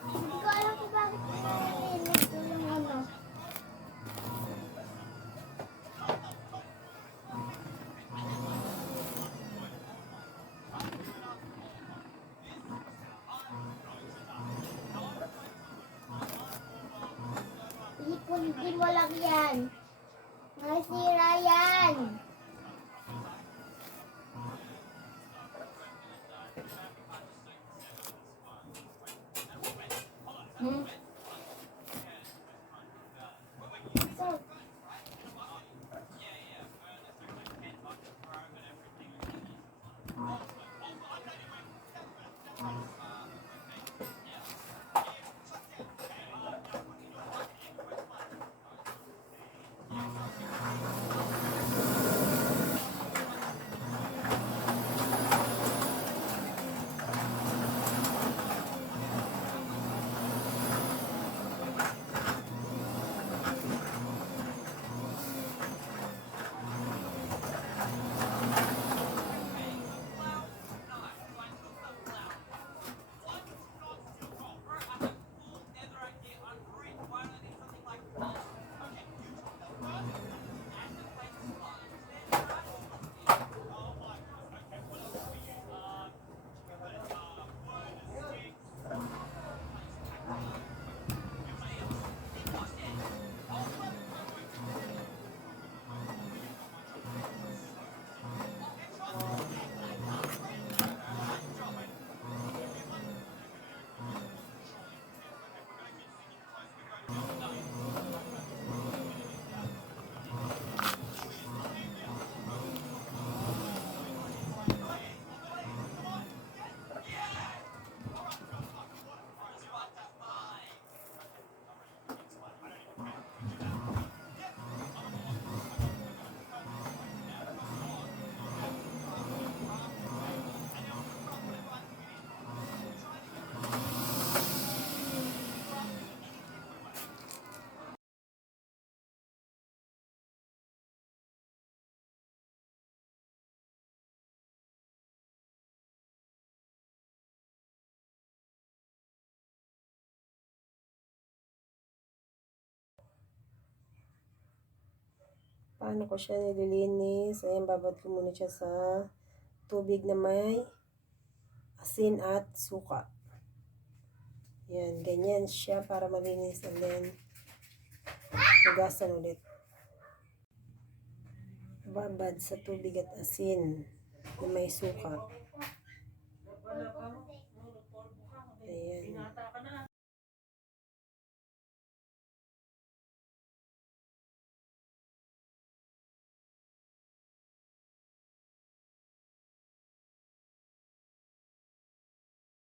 Hindi ko alam kung bakit naiinit ko yung ano. Ipon, di mo lang yan. Nasira yan. Hmm? So, Paano ko siya nililinis? Ayan, babad ko muna siya sa tubig na may asin at suka. Yan, ganyan siya para malinis. And then, hugasan ulit. Babad sa tubig at asin na may suka.